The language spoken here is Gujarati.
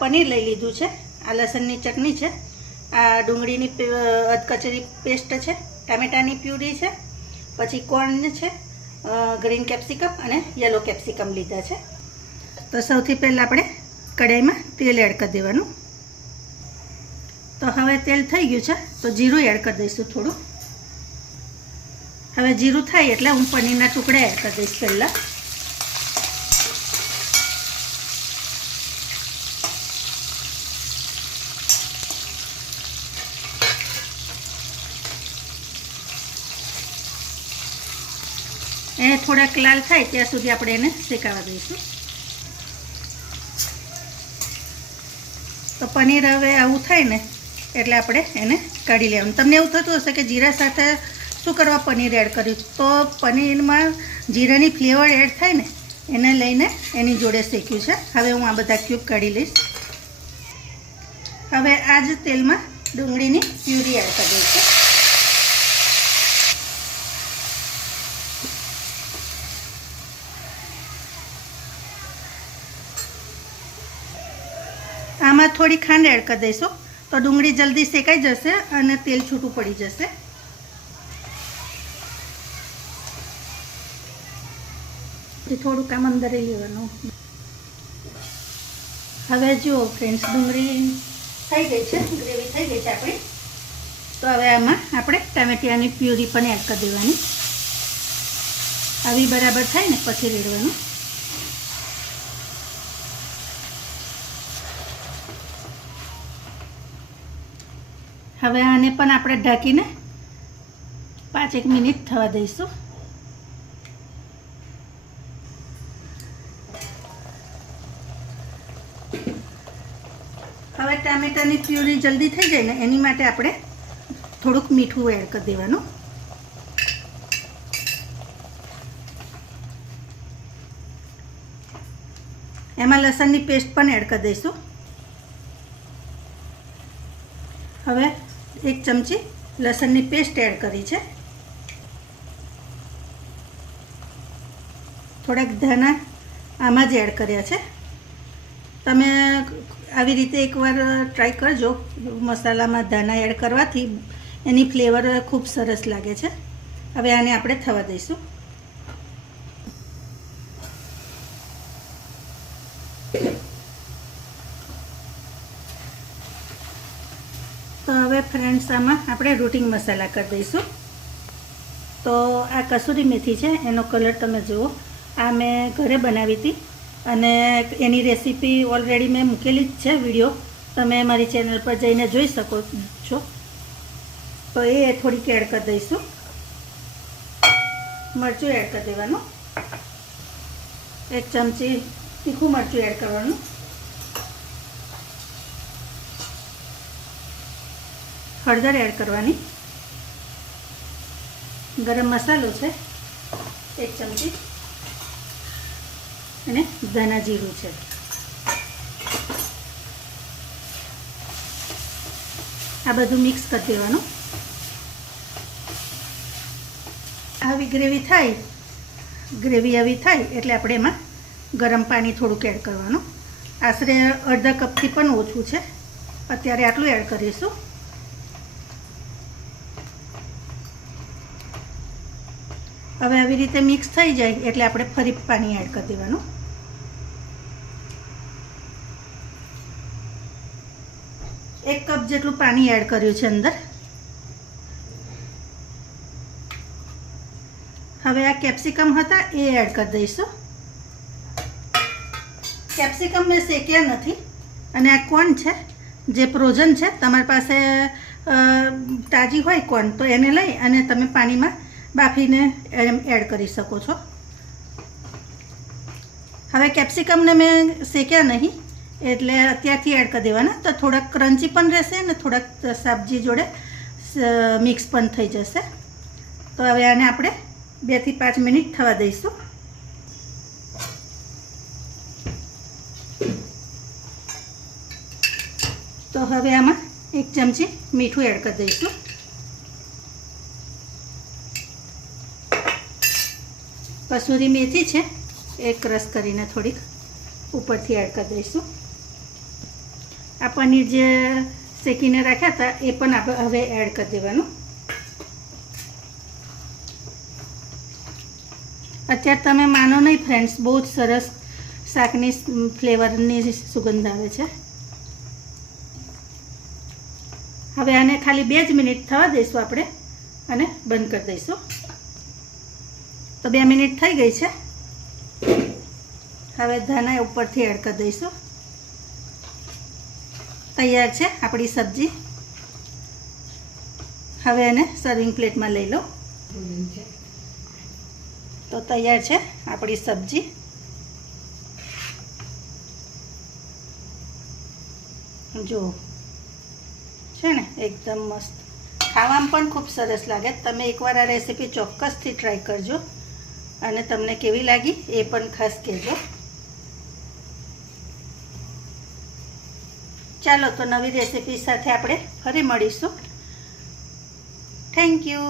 પનીર લઈ લીધું છે, આ લસણની ચટણી છે, આ ડુંગળીની અધકચરી પેસ્ટ છે, ટામેટાની પ્યુરી છે, પછી કોર્ન છે, ગ્રીન કેપ્સિકમ અને યલો કેપ્સિકમ લીધા છે. તો સૌથી પહેલાં આપણે કઢાઈમાં તેલ એડ કરી દેવાનું. તો હવે તેલ થઈ ગયું છે તો જીરું એડ કરી દઈશું થોડું. હવે જીરું થાય એટલે હું પનીરના ટુકડા એડ કરી દઈશ પહેલાં. એને થોડાક લાલ થાય ત્યાં સુધી આપણે એને શેકાવા દઈશું. તો પનીર હવે આવું થાય ને એટલે આપણે એને કાઢી લેવાનું. તમને એવું થતું હશે કે જીરા સાથે શું કરવા પનીર એડ કર્યું, તો પનીરમાં જીરાની ફ્લેવર એડ થાય ને એને લઈને એની જોડે શેક્યું છે. હવે હું આ બધા ક્યુબ કાઢી લઈશ. હવે આ જ તેલમાં ડુંગળીની પ્યુરી એડ કરી દઈશું. આમાં થોડી ખાંડ એડ કરી દઈશું તો ડુંગળી જલ્દી શેકાઈ જશે અને તેલ છૂટું પડી જશે. થોડુંક આમ અંદર લેવાનું. હવે જુઓ ફ્રેન્ડ્સ, ડુંગળી થઈ ગઈ છે, ગ્રેવી થઈ ગઈ છે આપણી. તો હવે આમાં આપણે ટામેટાની પ્યુરી પણ એડ કરી દેવાની. આવી બરાબર થાય ને પછી રેડવાનું. હવે આને પણ આપણે ઢાંકીને 5-1 મિનિટ થવા દઈશું. હવે ટામેટાની પ્યુરી જલ્દી થઈ જાય ને એની માટે આપણે થોડુંક મીઠું એડ કરી દેવાનું. એમાં લસણની પેસ્ટ પણ એડ કરી દઈશું. હવે 1 ચમચી લસણની પેસ્ટ એડ કરી છે. થોડાક ધાણા આમાં જ એડ કર્યા છે. તમે આવી રીતે એકવાર ટ્રાય કરજો. મસાલામાં ધાણા એડ કરવાથી એની ફ્લેવર ખૂબ સરસ લાગે છે. હવે આને આપણે થવા દઈશું. તો હવે ફ્રેન્ડ્સ આમાં આપણે રૂટિંગ મસાલા કરી દઈશું. તો આ કસૂરી મેથી છે, એનો કલર તમે જુઓ. આ મેં ઘરે બનાવી હતી અને એની રેસીપી ઓલરેડી મેં મૂકેલી જ છે વિડીયો. તમે મારી ચેનલ પર જઈને જોઈ શકો છો. તો એ થોડીક એડ કરી દઈશું. મરચું એડ કરી દેવાનું. 1 ચમચી તીખું મરચું એડ કરવાનું. હળદર એડ કરવાની. ગરમ મસાલો છે 1 ચમચી અને ધાણા જીરું છે. આ બધું મિક્સ કરી દેવાનું. આવી ગ્રેવી થાય, ગ્રેવી આવી થાય એટલે આપણે એમાં ગરમ પાણી થોડુંક એડ કરવાનું. આશરે અડધા કપથી પણ ઓછું છે. અત્યારે આટલું એડ કરીશું. હવે આવી રીતે મિક્સ થઈ જાય એટલે આપણે ફરી પાણી એડ કરી દેવાનું. એક કપ જેટલું પાણી એડ કર્યું છે અંદર. હવે આ કેપ્સિકમ હતા એ એડ કરી દઈશું. કેપ્સિકમ મેં શેક્યા નથી અને આ કોર્ન છે જે ફ્રોઝન છે. તમારી પાસે તાજી હોય કોર્ન તો એને લઈ અને તમે પાણીમાં બાફીને એડ કરી શકો છો. હવે કેપ્સિકમને મેં શેક્યા નહીં એટલે અત્યારથી એડ કરી દેવાના. તો થોડાક ક્રન્ચી પણ રહેશે અને થોડાક સબ્જી જોડે મિક્સ પણ થઈ જશે. તો હવે આને આપણે 2 થી 5 મિનિટ થવા દઈશું. તો હવે આમાં 1 ચમચી મીઠું એડ કરી દઈશું. કસૂરી મેથી છે એ ક્રશ કરીને થોડીક ઉપરથી એડ કરી દઈશું. આ પનીર જે શેકીને રાખ્યા હતા એ પણ આપણે હવે એડ કરી દેવાનું. અત્યારે તમે માનો નહીં ફ્રેન્ડ્સ, બહુ જ સરસ શાકની ફ્લેવરની સુગંધ આવે છે. હવે આને ખાલી 2 જ મિનિટ થવા દઈશું આપણે અને બંધ કરી દઈશું. તો 2 મિનિટ થઈ ગઈ છે. હવે ધાણા ઉપરથી એડ કરી દઈશું. તૈયાર છે આપણી સબ્જી. હવે એને સર્વિંગ પ્લેટમાં લઈ લો. તો તૈયાર છે આપણી સબ્જી. જો છે ને એકદમ મસ્ત, ખાવામાં પણ ખૂબ સરસ લાગે. તમે એકવાર આ રેસીપી ચોક્કસથી ટ્રાય કરજો અને તમને કેવી લાગી એ પણ ખાસ કહેજો. ચાલો તો નવી રેસીપી સાથે આપણે ફરી મળીશું. Thank you.